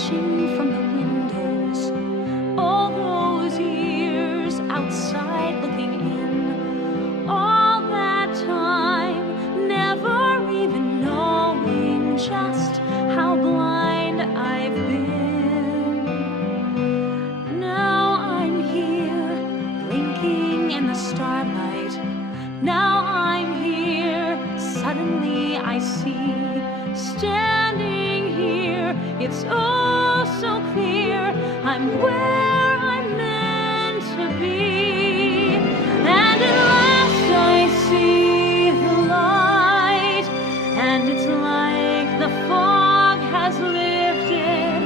watching from the windows, all those years outside looking in, all that time never even knowing just how blind I've been. Now I'm here, blinking in the starlight. Now I'm here, suddenly I see, standing here, it's oh so clear, I'm where I'm meant to be. And at last I see the light, and it's like the fog has lifted.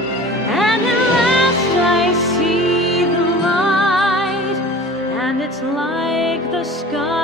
And at last I see the light, and it's like the sky